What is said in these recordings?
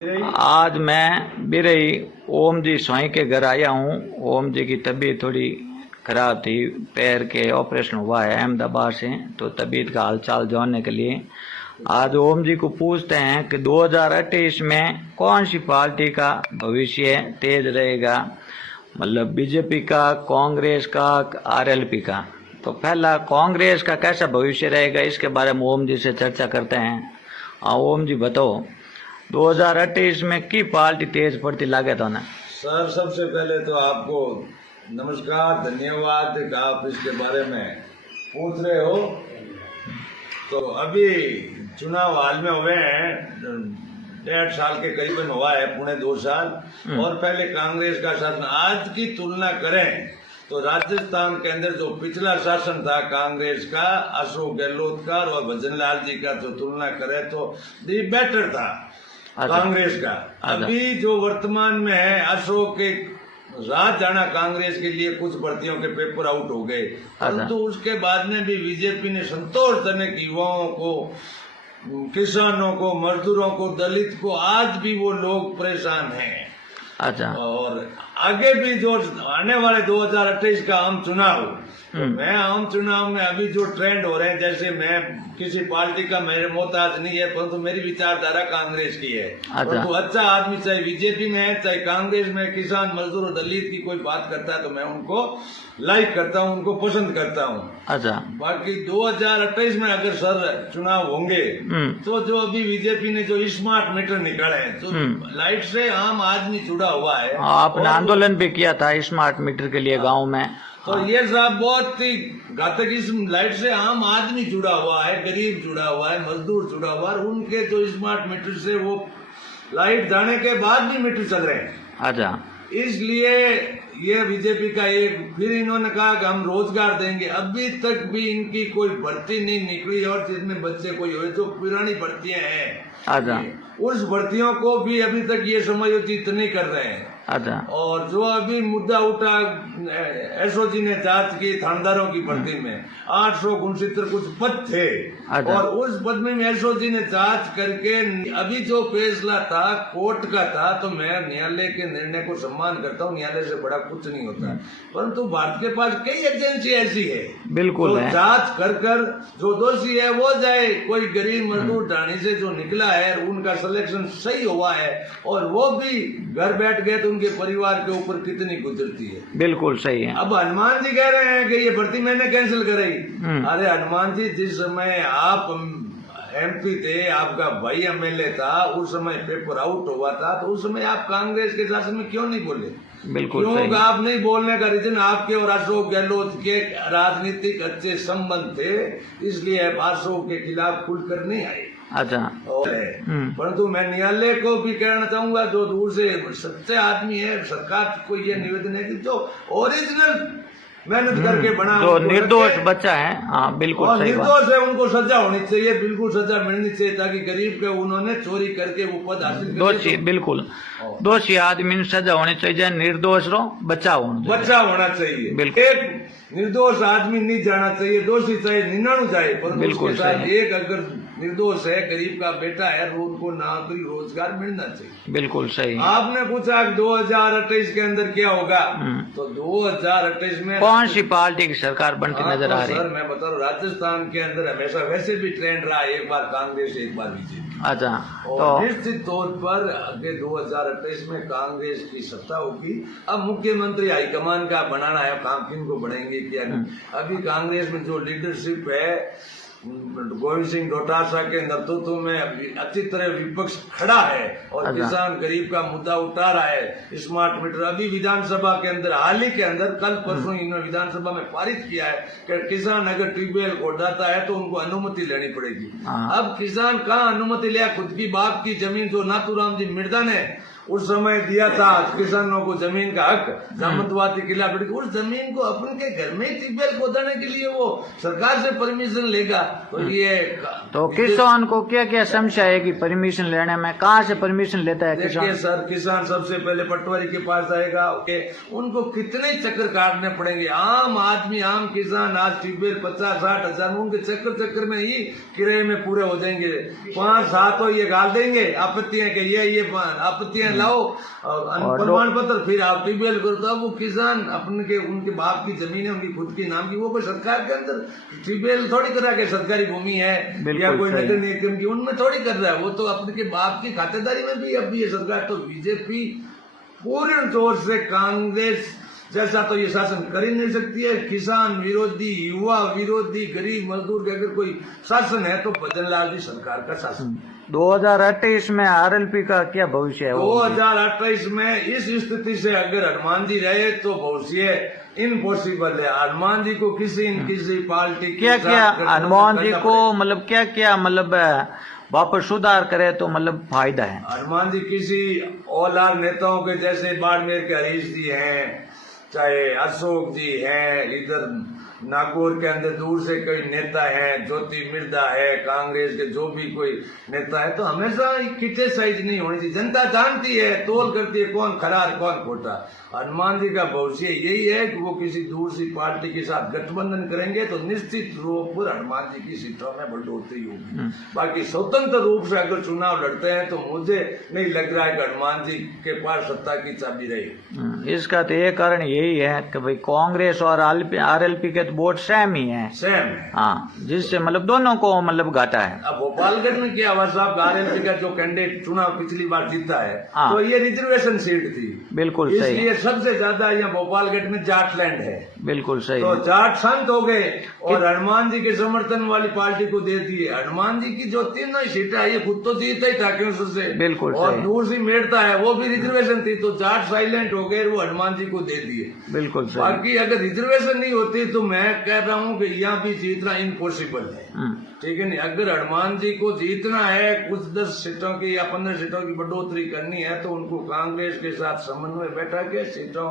आज मैं बिरई ओम जी स्वाई के घर आया हूँ। ओम जी की तबीयत थोड़ी खराब थी, पैर के ऑपरेशन हुआ है अहमदाबाद से, तो तबीयत का हालचाल जानने के लिए आज ओम जी को पूछते हैं कि 2028 में कौन सी पार्टी का भविष्य तेज रहेगा, मतलब बीजेपी का, कांग्रेस का, आरएलपी का। तो पहला कांग्रेस का कैसा भविष्य रहेगा, इसके बारे में ओम जी से चर्चा करते हैं। हाँ ओम जी बताओ, 2028 में की पार्टी तेज पड़ती लागे तो ना। सर सबसे पहले तो आपको नमस्कार, धन्यवाद कि आप इसके बारे में पूछ रहे हो। तो अभी चुनाव हाल में हुए हैं, 1.5 साल के करीबन हुआ है, 2.25 साल। और पहले कांग्रेस का शासन, आज की तुलना करें तो राजस्थान के अंदर जो पिछला शासन था कांग्रेस का, अशोक गहलोत का और भजनलाल जी का, जो तुलना करें तो दी बेटर था कांग्रेस का। अभी जो वर्तमान में है, अशोक के रात जाना कांग्रेस के लिए, कुछ भर्तियों के पेपर आउट हो गए, परंतु उसके बाद में भी बीजेपी ने संतोषजनक युवाओं को, किसानों को, मजदूरों को, दलित को, आज भी वो लोग परेशान हैं। अच्छा, और आगे भी जो आने वाले 2028 का आम चुनाव, तो मैं आम चुनाव में अभी जो ट्रेंड हो रहे हैं, जैसे मैं किसी पार्टी का मेरे मोहताज नहीं है, परंतु मेरी विचारधारा कांग्रेस की है। परंतु अच्छा आदमी चाहे बीजेपी में है चाहे कांग्रेस में, किसान, मजदूर और दलित की कोई बात करता है तो मैं उनको लाइक करता हूँ, उनको पसंद करता हूँ। अच्छा, बाकी 2028 में अगर सर चुनाव होंगे तो जो अभी बीजेपी ने जो स्मार्ट मीटर निकाले हैं, तो लाइट से आम आदमी जुड़ा हुआ है। आपने आंदोलन भी किया था स्मार्ट मीटर के लिए गांव में। तो ये साहब बहुत ही घातक, इस लाइट से आम आदमी जुड़ा हुआ है, गरीब जुड़ा हुआ है, मजदूर जुड़ा हुआ है। उनके जो स्मार्ट मीटर से वो लाइट जाने के बाद भी मीटर चल रहे हैं। अच्छा, इसलिए ये बीजेपी का एक, फिर इन्होंने कहा कि हम रोजगार देंगे। अभी तक भी इनकी कोई भर्ती नहीं निकली, और जिसमें बच्चे कोई हुए, जो पुरानी भर्तियां हैं, अच्छा, उस भर्तियों को भी अभी तक ये समायोजित नहीं कर रहे हैं। अच्छा, और जो अभी मुद्दा उठा, एसओजी ने जांच की थानेदारों की भर्ती में 869 कुछ पद थे, और उस पद में एसओजी ने जांच करके अभी जो फैसला था कोर्ट का था, तो मैं न्यायालय के निर्णय को सम्मान करता हूँ, न्यायालय से बड़ा कुछ नहीं होता, परंतु भारत के पास कई एजेंसी ऐसी है बिल्कुल तो जांच कर कर जो दोषी है वो जाए। कोई गरीब मजदूर ढाणी से जो निकला है, उनका सिलेक्शन सही हुआ है और वो भी घर बैठ गए, तो उनके परिवार के ऊपर कितनी गुजरती है। बिल्कुल सही है। अब हनुमान जी कह रहे हैं कि ये भर्ती मैंने कैंसिल कराई। अरे हनुमान जी, जिस समय आप एमपी थे, आपका भाई एमएलए था, उस समय पेपर आउट हुआ था, तो उस समय आप कांग्रेस के शासन में क्यों नहीं बोले? बिल्कुल क्यों आप नहीं बोलने का रीजन, आपके और अशोक गहलोत के राजनीतिक अच्छे संबंध थे, इसलिए अशोक के खिलाफ खुलकर नहीं आए। अच्छा, परंतु मैं न्यायालय को भी कहना चाहूंगा, जो दूर से सच्चे आदमी है, सरकार को ये निवेदन है कि जो ओरिजिनल मेहनत करके बना, जो निर्दोष बच्चा है, हाँ बिल्कुल सही बात, निर्दोष है, उनको सजा होनी चाहिए, बिल्कुल सजा मिलनी चाहिए, ताकि गरीब के उन्होंने चोरी करके वो पद हासिल किया। दोषी, बिल्कुल दोषी आदमी सजा होनी चाहिए, निर्दोष रो बच्चा होना चाहिए। बिल्कुल, एक निर्दोष आदमी नहीं जाना चाहिए, दोषी चाहे 99 जाए, पर उसके साथ एक अगर निर्दोष है, गरीब का बेटा है, तो उनको नौकरी रोजगार मिलना चाहिए। बिल्कुल सही। आपने पूछा 2028 के अंदर क्या होगा, तो 2028 में कौन सी पार्टी की सरकार बनती नजर आ रही है? सर मैं बता रहा हूँ, राजस्थान के अंदर हमेशा वैसे भी ट्रेंड रहा, एक बार कांग्रेस एक बार बीजेपी। अच्छा, तो निश्चित तौर पर आगे 2028 में कांग्रेस की सत्ता होगी। अब मुख्यमंत्री हाईकमान का बनाना है, काम किन को बढ़ाएंगे क्या नहीं। अभी कांग्रेस में जो लीडरशिप है, गोविंद सिंह डोटासरा के नेतृत्व में अच्छी तरह विपक्ष खड़ा है, और किसान गरीब का मुद्दा उठा रहा है। स्मार्ट मीटर अभी विधानसभा के अंदर, हाल ही के अंदर, कल परसों इन्होंने विधानसभा में पारित किया है कि किसान अगर ट्यूबवेल खोदाता है तो उनको अनुमति लेनी पड़ेगी। अब किसान कहाँ अनुमति लिया, खुद की बाप की जमीन जो नाथूराम जी मिर्दा ने उस समय दिया था किसानों को जमीन का हक, सामंतवाद के खिलाफ, उस जमीन को अपन के घर में ही ट्यूबवेल खोदाने के लिए वो सरकार से परमिशन लेगा। तो ये तो किसान को क्या क्या समस्या है कि परमिशन लेने में, कहाँ से परमिशन लेता है देखिए किसान? सर, किसान सबसे पहले पटवारी के पास जाएगा, ओके, उनको कितने चक्कर काटने पड़ेंगे। आम आदमी, आम किसान आज ट्यूबवेल 50-60 हजार में, उनके चक्कर में ही किराए में पूरे हो जाएंगे। 5-7 तो ये गाल देंगे आपत्तियां के ये आपत्तियां लाओ और प्रमाण पत्र, फिर आप ट्यूबवेल करो। तो अब वो किसान अपने के, उनके बाप की जमीन है, उनकी खुद की नाम की, वो कोई सरकार के अंदर ट्यूबवेल थोड़ी करा के, सरकारी भूमि है या कोई नगर निगम की, उनमें थोड़ी कर रहा है। वो तो अपने के बाप की खातेदारी में भी अब ये सरकार। तो बीजेपी पूर्ण तौर से कांग्रेस जैसा तो ये शासन कर ही नहीं सकती है। किसान विरोधी, युवा विरोधी, गरीब मजदूर के अगर कोई शासन है तो भजन लाल जी सरकार का शासन। 2028 में आरएलपी का क्या भविष्य है? 2028 में इस स्थिति से अगर हनुमान जी रहे तो भविष्य इम्पॉसिबल है। हनुमान जी को किसी पार्टी क्या हनुमान जी को मतलब क्या मतलब वापस सुधार करे तो मतलब फायदा है? हनुमान जी किसी औलाद नेताओं के जैसे बाड़मेर के हरीश जी हैं, चाहे अशोक जी हैं, इधर नागौर के अंदर दूर से कोई नेता है, ज्योति मिर्दा है, कांग्रेस के जो भी कोई नेता है, तो हमेशा क्रिटिसाइज नहीं होनी चाहिए। जनता जानती है, तोल करती है कौन खरा और कौन खोटा। हनुमान जी का भविष्य यही है कि वो किसी दूसरी पार्टी के साथ गठबंधन करेंगे तो निश्चित रूप पर हनुमान जी की सीटों में बढ़ोतरी होगी। बाकी स्वतंत्र रूप से अगर चुनाव लड़ते हैं तो मुझे नहीं लग रहा है कि हनुमान जी के पास सत्ता की चाबी रही। इसका तो एक कारण यही है कि भाई कांग्रेस और आरएलपी के वोट सेम ही है। सेम, हाँ, जिससे मतलब दोनों को मतलब घाटा है। अब भोपालगढ़ में क्या हुआ साहब, आरएलपी का जो कैंडिडेट चुनाव पिछली बार जीता है, हाँ। तो ये रिजर्वेशन सीट थी, बिल्कुल सही, इसलिए सबसे ज्यादा यहाँ भोपालगढ़ में जाट लैंड है। बिल्कुल सही। तो जाट शांत हो गए और हनुमान जी के समर्थन वाली पार्टी को दे दिए। हनुमान जी की जो तीनों सीटें है, ये खुद तो जीता ही था क्यों से, बिल्कुल और सही। दूसरी मेड़ता है वो भी रिजर्वेशन थी, तो जाट साइलेंट हो गए, वो हनुमान जी को दे दिए। बिल्कुल सही। बाकी अगर रिजर्वेशन नहीं होती तो मैं कह रहा हूँ कि यहाँ भी जीतना इम्पॉसिबल है। ठीक है नहीं, अगर हनुमान जी को जीतना है, कुछ 10 सीटों की या 15 सीटों की बढ़ोतरी करनी है, तो उनको कांग्रेस के साथ समन्वय बैठा के सीटों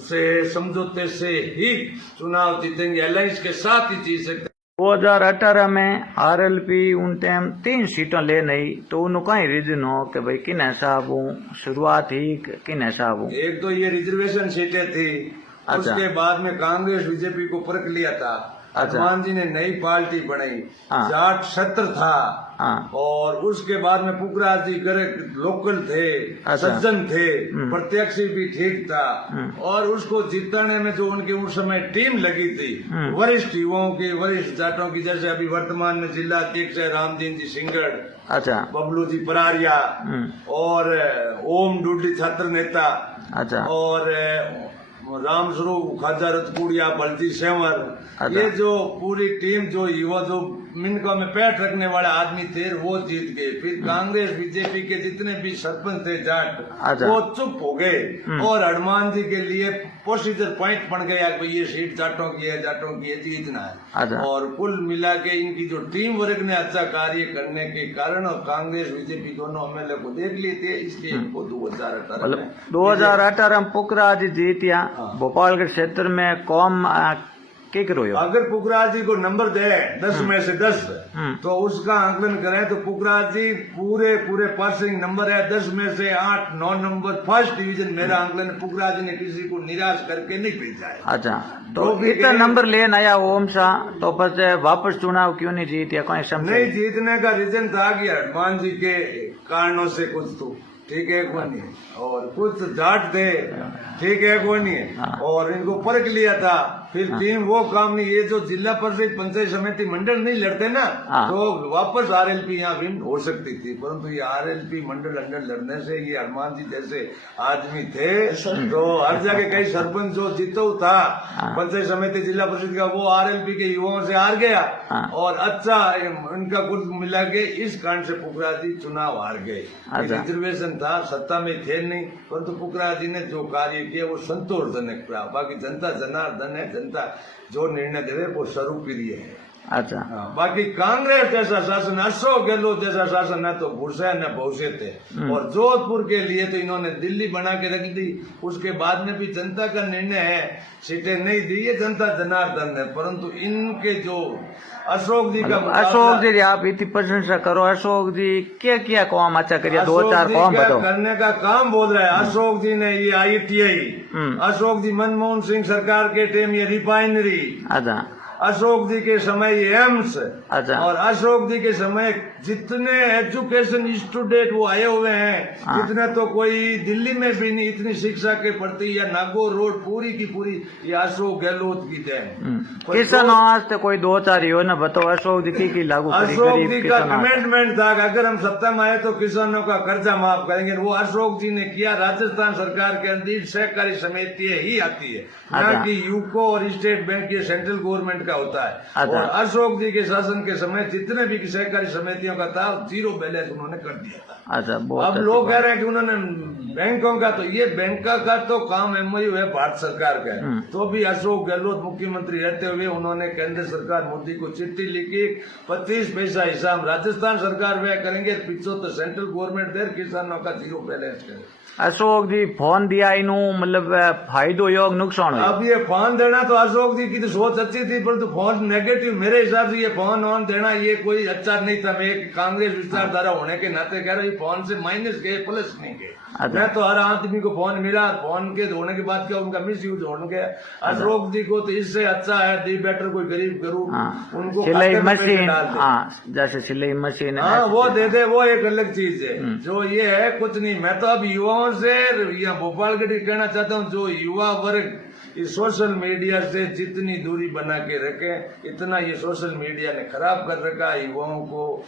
से समझौते से ही चुनाव जीतेंगे, अलायंस के साथ ही जीत सकते। 2018 में आरएलपी उन टाइम 3 सीटों ले नहीं, तो उन्होंने कहीं रीजन हो कि भाई किन हिसाब हूँ शुरुआत ही किन हिसाब हूँ? एक तो ये रिजर्वेशन सीटें थी, उसके बाद में कांग्रेस बीजेपी को परख लिया था। हनुमान जी ने नई पार्टी बनाई, जाट क्षेत्र था, और उसके बाद में पुखराज जी लोकल थे, सज्जन थे, प्रत्याशी भी ठीक था, और उसको जिताने में जो उनकी उस समय टीम लगी थी, वरिष्ठ युवाओं की, वरिष्ठ जाटों की, जैसे अभी वर्तमान में जिला अध्यक्ष है रामदीन जी सिंगड़, अच्छा, बबलू जी परारिया, और ओम डुडली छात्र नेता, अच्छा, और रामस्वरूप खाजा रतपुड़िया, बलजी सेवर, ये जो पूरी टीम, जो युवा, जो मिनकों में पैठ रखने वाले आदमी थे, वो जीत गए। फिर कांग्रेस बीजेपी के जितने भी सरपंच थे जाट, वो चुप हो गए, और हनुमान जी के लिए प्रोसीजर पॉइंट बन गया कि ये सीट जाटों की है, जाटों की है, जीतना है। और कुल मिला के इनकी जो टीम वर्ग ने अच्छा कार्य करने के कारण, और कांग्रेस बीजेपी दोनों एमएलए को देख लिए थे, इसलिए इनको 2018 में पुखराज जीतिया। भोपालगढ़ क्षेत्र में कौम अगर पुखराज जी को नंबर दे 10 में से 10, तो उसका आंकलन करें तो पुखराज जी पूरे पासिंग नंबर है 10 में से 8-9 नंबर, फर्स्ट डिवीजन। मेरा आंकलन पुखराज जी ने किसी को निराश करके नहीं भेजा है। अच्छा, तो इतना नंबर ले नया ओम शाह, तो पर वापस चुनाव क्यों नहीं जीत? कोई समझ नहीं जीतने का रीजन था कि हनुमान जी के कारणों से कुछ तो ठीक है कौन नहीं, और कुछ जाट थे, ठीक है कौन नहीं, और इनको परख लिया था। फिर टीम वो काम नहीं, ये जो जिला परिषद पंचायत समिति मंडल नहीं लड़ते ना, तो वापस आरएलपी यहाँ विन हो सकती थी, परंतु ये आरएलपी मंडल अंडर लड़ने से, ये हनुमान जी जैसे आदमी थे, तो हर जगह कई सरपंच जो जीतो था पंचायत समिति जिला परिषद का, वो आरएलपी के युवाओं से हार गया, और अच्छा इनका कुछ मिला के इस कारण से पुखराज जी चुनाव हार गए। रिजर्वेशन था, सत्ता में थे नहीं, परंतु पुखराज जी ने जो कार्य किया वो संतोषजनक रहा। बाकी जनता जनार्दन है, जनता जो निर्णय देवे वो स्वरूप है। अच्छा बाकी कांग्रेस जैसा शासन, अशोक गहलोत जैसा शासन न तो भूसा न भविष्य थे। और जोधपुर के लिए तो इन्होंने दिल्ली बना के रख दी। उसके बाद में भी जनता का निर्णय है, सीटें नहीं दी है जनता जनार्दन है, परंतु इनके जो अशोक जी का अशोक जी आप इतनी प्रशंसा करो, अशोक जी क्या किया काम अच्छा करिए, दो चार काम बताओ। करने का काम बोल रहा है अशोक जी ने, ये ITI, अशोक जी मनमोहन सिंह सरकार के टाइम ये रिफाइनरी, अच्छा अशोक जी के समय ये एम्स, अच्छा और अशोक जी के समय जितने एजुकेशन स्टूडेंट वो आए हुए हैं, इतने तो कोई दिल्ली में भी नहीं, इतनी शिक्षा के प्रति या नागौर रोड पूरी की पूरी ये अशोक गहलोत की देन। किसान वास्ते कोई दो चार योजना बताओ अशोक जी की लागू करी, अशोक गरीब जी का किसान वास्ते। कमिटमेंट था कि अगर हम सत्ता में आए तो किसानों का कर्जा माफ करेंगे। वो अशोक जी ने किया। राजस्थान सरकार के अंदर सहकारी समिति ही आती है, न कि यूको और स्टेट बैंक, ये सेंट्रल गवर्नमेंट का होता है। और अशोक जी के शासन के समय जितने भी सहकारी समितियों का था, जीरो बैलेंस उन्होंने कर दिया था। अच्छा अब लोग कह रहे हैं कि उन्होंने बैंकों का, तो ये बैंक का तो काम MOU है भारत सरकार का है। तो भी अशोक गहलोत मुख्यमंत्री रहते हुए उन्होंने केंद्र सरकार मोदी को चिट्ठी लिखी, 25 पैसा हिसाब राजस्थान सरकार व्यय करेंगे, 75 सेंट्रल गवर्नमेंट देर, किसानों का जीरो बैलेंस करे। अशोक जी फोन दिया इनू मतलब फायदो योग नुकसान हुआ। अब ये फोन देना तो अशोक जी की तो सोच अच्छी थी, परंतु फोन नेगेटिव, मेरे हिसाब से ये फोन ऑन देना ये कोई अच्छा नहीं था। मैं एक कांग्रेस विचारधारा होने के नाते कह रहा हूँ, ये फोन से माइनस गए प्लस नहीं गए। मैं तो हर आदमी को फोन मिला, फोन के होने के बाद क्या उनका मिस यूज होने गया। अशोक जी को तो इससे अच्छा है दी बेटर कोई गरीब करूँ उनको सिलाई मशीन, जैसे सिलाई मशीन, वो दे दे, वो एक अलग चीज है। जो ये है कुछ नहीं। मैं तो अब युवाओं से यहाँ भोपाल के लिए कहना चाहता हूँ, जो युवा वर्ग इस सोशल मीडिया से जितनी दूरी बना के रखे, इतना ये सोशल मीडिया ने खराब कर रखा है युवाओं को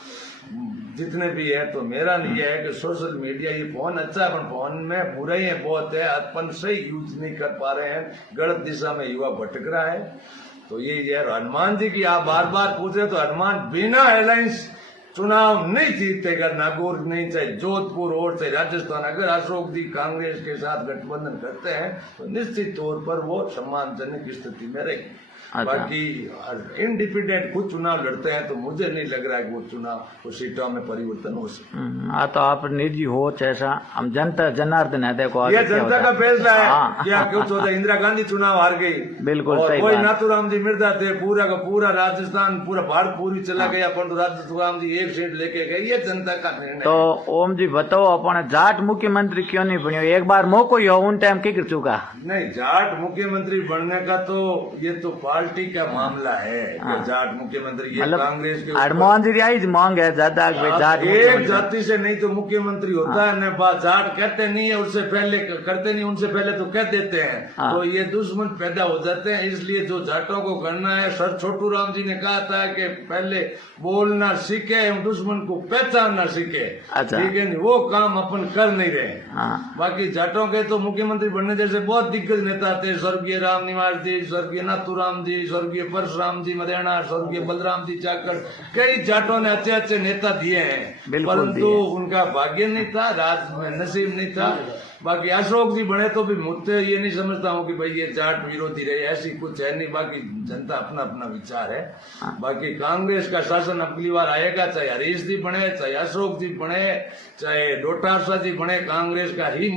जितने भी है। तो मेरा ये है कि सोशल मीडिया, ये फोन अच्छा है, पर फोन में बुराइयां बहुत है, अपन सही यूज नहीं कर पा रहे हैं, गलत दिशा में युवा भटक रहा है। तो ये हनुमान जी की आप बार बार पूछ रहे, तो हनुमान बिना अलायंस चुनाव नहीं जीतेगा, नागौर नहीं, चाहे जोधपुर और चाहे राजस्थान। अगर अशोक जी कांग्रेस के साथ गठबंधन करते हैं तो निश्चित तौर पर वो सम्मानजनक स्थिति में रहेगी। बाकी इंडिपेंडेंट खुद चुनाव लड़ते हैं तो मुझे नहीं लग रहा है कि वो चुनाव वो सीटों में परिवर्तन हो सके। तो आप निजी हो ऐसा, हम जनता जनार्दन है, देखो ये जनता का फैसला है। क्या कुछ होता है, इंदिरा गांधी चुनाव हार गई, बिल्कुल और कोई नाथूराम जी मिर्जा थे, पूरा का पूरा राजस्थान पूरा भारत पूरी चला गया, परंतु नाथूराम जी एक सीट लेके गए। ये जनता का निर्णय। तो ओम जी बताओ, अपन जाट मुख्यमंत्री क्यों नहीं बनियो? एक बार मौको ही हो, उन टाइम की कर चुका नहीं। जाट मुख्यमंत्री बनने का तो ये तो पार्टी का मामला है। जाट मुख्यमंत्री ये कांग्रेस के हनुमान जी आई मांग है ज्यादा, एक जाति से नहीं तो मुख्यमंत्री होता है न। बात जाट कहते नहीं है, उससे पहले करते नहीं, उनसे पहले तो कह देते हैं। तो ये दुश्मन पैदा हो जाते हैं। इसलिए जो जाटों को करना है, सर छोटू राम जी ने कहा था कि पहले बोलना सीखे, दुश्मन को पहचानना सीखे। ठीक है, वो काम अपन कर नहीं रहे। बाकी जाटों के तो मुख्यमंत्री बनने जैसे बहुत दिग्गज नेता थे, स्वर्गीय राम निवास जी, स्वर्गीय नाथूराम जी, स्वर्गीय परशुराम जी मदेना, स्वर्गीय बलराम जी चाकड़, कई जाटों ने अच्छे अच्छे नेता दिए हैं, परंतु उनका भाग्य नहीं था, राज में नसीब नहीं था। बाकी अशोक जी बने तो भी मुझसे ये नहीं समझता हूँ कि भाई ये जाट विरोधी रहे, ऐसी कुछ है नहीं। बाकी जनता अपना अपना विचार है। बाकी कांग्रेस का शासन अगली बार आएगा, चाहे हरीश जी बने, चाहे अशोक जी बने, चाहे डोटासरा जी बने, कांग्रेस का ही